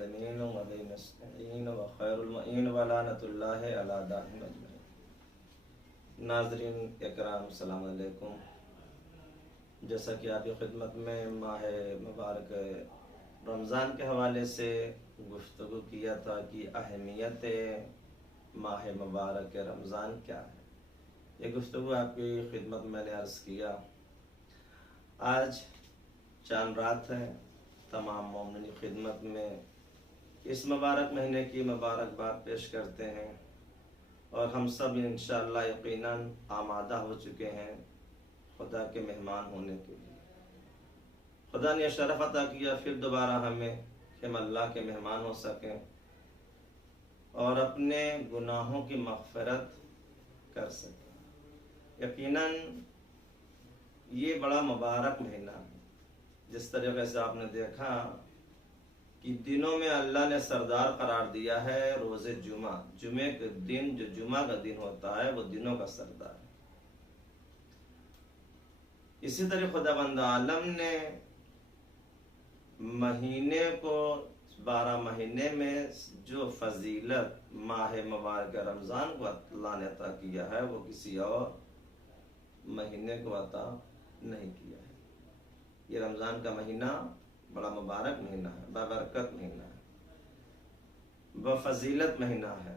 ज़ालिमीन व बिही नस्तईन व खैरुल मुईन व लानतुल्लाहि अला दाहिम अजमईन। नाज़रीन इकराम, अस्सलाम वालेकुम। जैसा कि आपकी खिदमत में माह मुबारक रमज़ान के हवाले से गुफ्तगू किया था कि अहमियत माह मुबारक रमज़ान क्या है, ये गुफ्तगू आपकी खिदमत में मैंने अर्ज़ किया। आज चांद रात है, तमाम मोमिन की खिदमत में इस मुबारक महीने की मुबारकबाद पेश करते हैं और हम सब इंशाअल्लाह यकीनन आमादा हो चुके हैं खुदा के मेहमान होने के लिए। खुदा ने शरफ अता किया फिर दोबारा हमें कि हम अल्लाह के मेहमान हो सकें और अपने गुनाहों की मग़फ़िरत कर सकें। यकीनन ये बड़ा मुबारक महीना है। जिस तरीके से आपने देखा कि दिनों में अल्लाह ने सरदार करार दिया है रोज़े जुमा, जुमे के दिन, जो जुमा का दिन होता है वो दिनों का सरदार है। इसी तरह खुदावंद आलम ने महीने को 12 महीने में जो फजीलत माह मुबारक रमज़ान को अल्लाह ने अता किया है वो किसी और महीने को अता नहीं किया है। ये रमज़ान का महीना बड़ा मुबारक महीना है, बाबरकत महीना है, बफजीलत महीना है।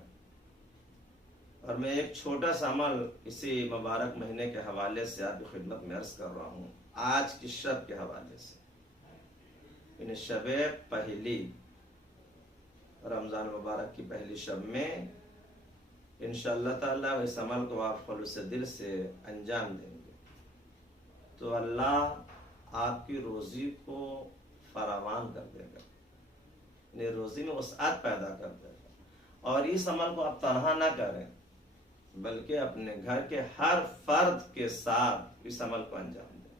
और मैं एक छोटा सा अमल इसी मुबारक महीने के हवाले से आपकी खिदमत में अर्ज कर रहा हूँ। आज की शब के हवाले से, इन शब पहली, रमज़ान मुबारक की पहली शब में इंशाअल्लाह ताला इस अमल को आप खुलूस दिल से अंजाम देंगे तो अल्लाह आपकी रोज़ी को फरावान कर देगा, यानी रोज़ी में वसअत पैदा कर देगा। और इस अमल को आप तनहा ना करें बल्कि अपने घर के हर फर्द के साथ इस अमल को अंजाम दें।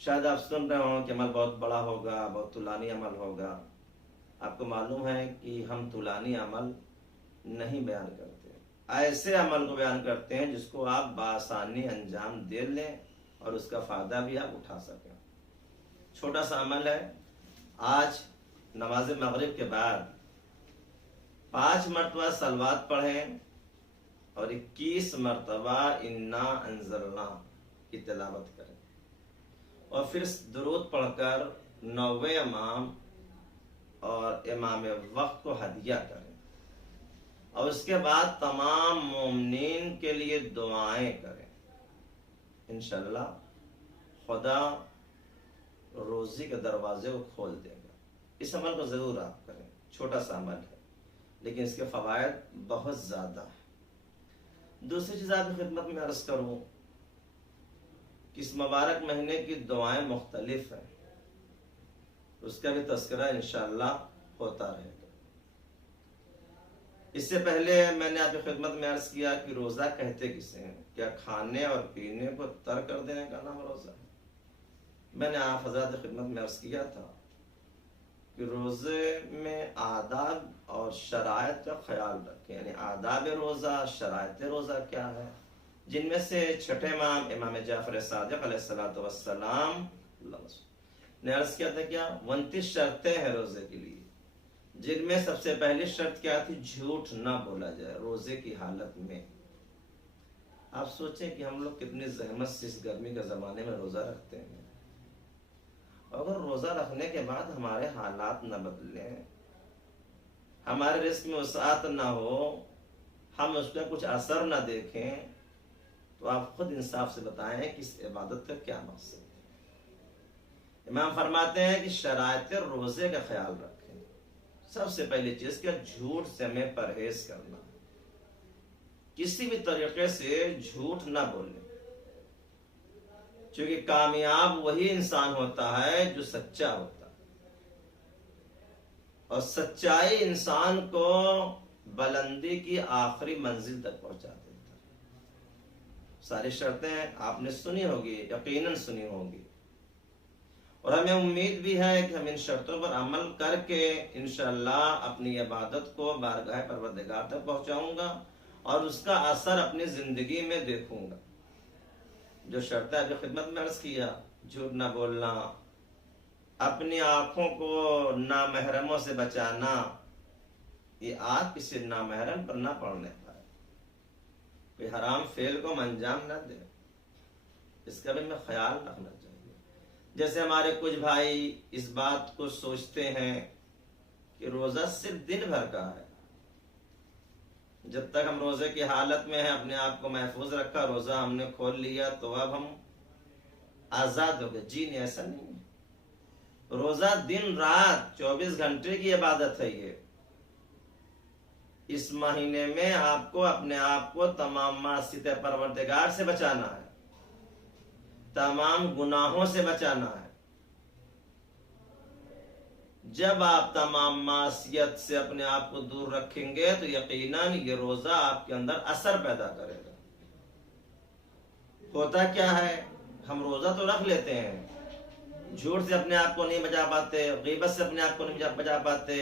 शायद आप सुन रहे हो कि अमल बहुत बड़ा होगा, बहुत तुलानी अमल होगा। आपको मालूम है कि हम तुलानी अमल नहीं बयान करते, ऐसे अमल को बयान करते हैं जिसको आप बासानी अंजाम दे लें और उसका फ़ायदा भी आप उठा सकें। छोटा सा अमल है, आज नमाज मगरिब के बाद 5 मरतबा सलवात पढ़ें और 21 मरतबा इन्ना अंज़लना की तिलावत करें और फिर दुरूद पढ़कर 9वें इमाम और इमाम वक्त को हदिया करें और उसके बाद तमाम मोमिनीन के लिए दुआएं करें। इंशाअल्लाह खुदा रोज़ी के दरवाजे को खोल देगा। इस अमल को ज़रूर आप करें। छोटा सा अमल है लेकिन इसके फ़वाइद बहुत ज़्यादा है। दूसरी चीज़ आपकी खिदमत में अर्ज़ करूँ कि इस मुबारक महीने की दुआएं मुख्तलिफ हैं, उसका भी तज़किरा इंशाअल्लाह होता रहेगा। इससे पहले मैंने आपकी खिदमत में अर्ज़ किया कि रोज़ा कहते किसे हैं? क्या खाने और पीने को तर्क कर देने का नाम रोज़ा है? मैंने आप हज़रात की खिदमत में अर्ज़ किया था कि रोज़े में आदाब और शराइत का ख्याल रखें, यानी आदाब रोज़ा, शराइत रोज़ा क्या है, जिनमें से छठे इमाम इमाम जाफ़र सादिक़ अलैहिस्सलातु वस्सलाम ने अर्ज़ किया था क्या 29 शर्तें हैं रोज़े के लिए, जिनमें सबसे पहली शर्त क्या थी? झूठ ना बोला जाए रोज़े की हालत में। आप सोचें कि हम लोग कितनी जहमत से इस गर्मी के ज़माने में रोज़ा रखते हैं। अगर रोज़ा रखने के बाद हमारे हालात न बदलें, हमारे रिस्क में वसाअत ना हो, हम उसका कुछ असर ना देखें, तो आप खुद इंसाफ से बताएं कि इस इबादत का क्या मकसद है। इमाम फरमाते हैं कि शराइत रोज़े का ख्याल रखें। सबसे पहली चीज़ क्या? झूठ से हमें परहेज करना, किसी भी तरीके से झूठ ना बोलें, क्योंकि कामयाब वही इंसान होता है जो सच्चा होता है और सच्चाई इंसान को बुलंदी की आखिरी मंजिल तक पहुंचा देता है। सारी शर्तें आपने सुनी होगी, यकीनन सुनी होगी, और हमें उम्मीद भी है कि हम इन शर्तों पर अमल करके इंशाअल्लाह अपनी इबादत को बारगाह परवरदिगार तक पहुंचाऊंगा और उसका असर अपनी जिंदगी में देखूंगा। जो शर्त है खिदमत में अर्ज किया, झूठ ना बोलना, अपनी आंखों को नामहरमों से बचाना, ये आग किसी नामहरम पर ना पड़ने पाए, कोई हराम फेल को अंजाम ना दे, इसका भी हमें ख्याल रखना चाहिए। जैसे हमारे कुछ भाई इस बात को सोचते हैं कि रोजा सिर्फ दिन भर का है, जब तक हम रोजे की हालत में हैं अपने आप को महफूज रखा, रोजा हमने खोल लिया तो अब हम आजाद हो गए। जी नहीं, ऐसा नहीं है। रोजा दिन रात 24 घंटे की इबादत है। ये इस महीने में आपको अपने आप को तमाम मासित परवरदिगार से बचाना है, तमाम गुनाहों से बचाना है। जब आप तमाम मासियत से अपने आप को दूर रखेंगे तो यकीनन ये रोजा आपके अंदर असर पैदा करेगा। होता क्या है, हम रोजा तो रख लेते हैं, झूठ से अपने आप को नहीं बचा पाते, गीबत से अपने आप को नहीं बचा पाते,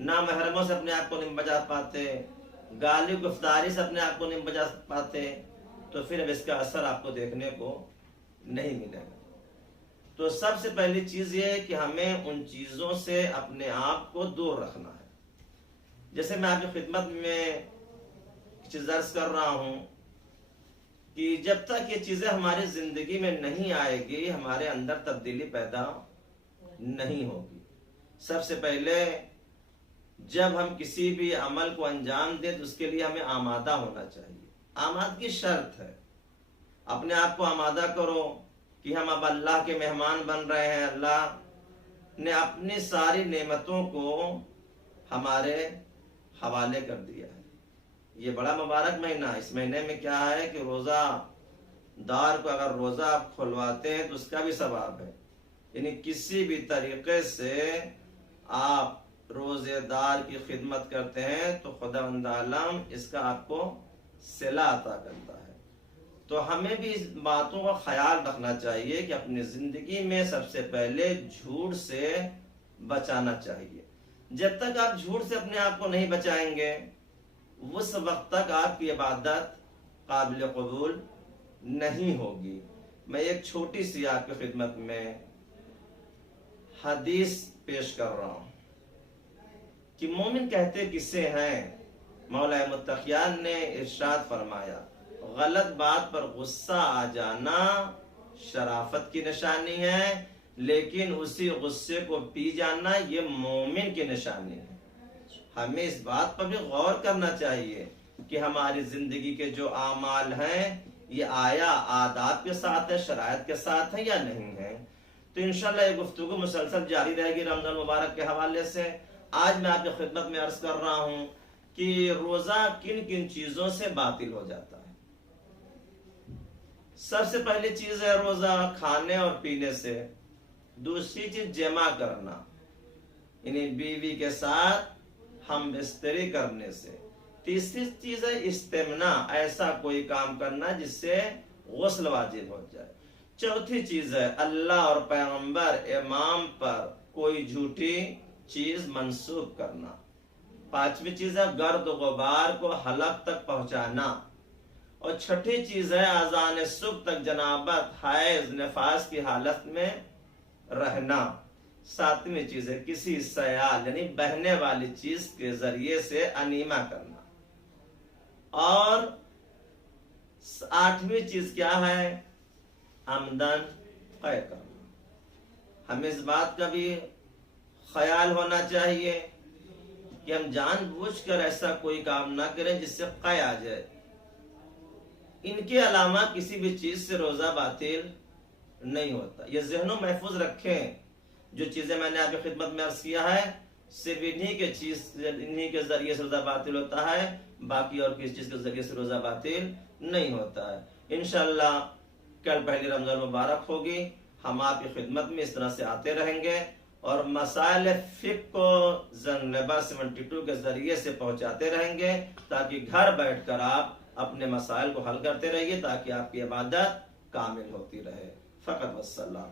नामहरमों से अपने आप को नहीं बचा पाते, गाली गुफ्तारी से अपने आप को नहीं बचा पाते, तो फिर अब इसका असर आपको देखने को नहीं मिलेगा। तो सबसे पहली चीज ये है कि हमें उन चीजों से अपने आप को दूर रखना है। जैसे मैं आपकी खिदमत में चीज अर्ज कर रहा हूं कि जब तक ये चीजें हमारी जिंदगी में नहीं आएगी, हमारे अंदर तब्दीली पैदा नहीं होगी। सबसे पहले जब हम किसी भी अमल को अंजाम दें तो उसके लिए हमें आमादा होना चाहिए। आमादगी शर्त है। अपने आप को आमादा करो कि हम अब अल्लाह के मेहमान बन रहे हैं। अल्लाह ने अपनी सारी नेमतों को हमारे हवाले कर दिया है। ये बड़ा मुबारक महीना। इस महीने में क्या है कि रोजा दार को अगर रोजा आप खुलवाते हैं तो उसका भी सवाब है। यानी किसी भी तरीके से आप रोजेदार की खिदमत करते हैं तो खुदावंद आलम इसका आपको सिला अता करता है। तो हमें भी इस बातों का ख्याल रखना चाहिए कि अपनी जिंदगी में सबसे पहले झूठ से बचाना चाहिए। जब तक आप झूठ से अपने आप को नहीं बचाएंगे उस वक्त तक आपकी इबादत काबिल कबूल नहीं होगी। मैं एक छोटी सी आपकी खिदमत में हदीस पेश कर रहा हूं कि मोमिन कहते किससे हैं। मौला मुत्तकियान ने इरशाद फरमाया, गलत बात पर गुस्सा आ जाना शराफत की निशानी है, लेकिन उसी गुस्से को पी जाना ये मोमिन की निशानी है। हमें इस बात पर भी गौर करना चाहिए कि हमारी जिंदगी के जो आमाल हैं ये आया आदाब के साथ है, शरायत के साथ है या नहीं है। तो इंशाल्लाह ये गुफ्तगू मुसलसल जारी रहेगी रमजान मुबारक के हवाले से। आज मैं आपकी खिदमत में अर्ज कर रहा हूं कि रोजा किन किन चीजों से बातिल हो जाता है। सबसे पहली चीज है रोजा खाने और पीने से। दूसरी चीज जमा करना, यानी बीवी के साथ हम बिस्तरी करने से। तीसरी चीज है इस्तेमना, ऐसा कोई काम करना जिससे गुस्ल वाजिब हो जाए। चौथी चीज है अल्लाह और पैगंबर इमाम पर कोई झूठी चीज मंसूब करना। पांचवी चीज है गर्द गुबार को हलक तक पहुंचाना। और छठी चीज है अजान सुबह तक जनाबत हायज नफास की हालत में रहना। सातवीं चीज है किसी सयाल यानी बहने वाली चीज के जरिए से अनीमा करना। और आठवीं चीज क्या है, आमदन तय करना। हमें इस बात का भी ख्याल होना चाहिए कि हम जानबूझकर ऐसा कोई काम ना करें जिससे कय आ जाए। इनके अलावा किसी भी चीज से रोजा बातिल नहीं होता। ये ज़हनों महफूज रखें। जो चीजें मैंने आपकी खिदमत में अर्ज किया है सिर्फ इन्हीं के जरिए से रोजा बातिल होता है, बाकी और किसी चीज के जरिए से रोजा बातिल नहीं होता है। इंशाअल्लाह कल पहली रमजान मुबारक होगी। हम आपकी खिदमत में इस तरह से आते रहेंगे और मसाइल फिक़्ह को ज़नलबा 72 के जरिए से पहुंचाते रहेंगे ताकि घर बैठकर आप अपने मसाइल को हल करते रहिए ताकि आपकी इबादत कामिल होती रहे। फ़क़त वस्सलाम।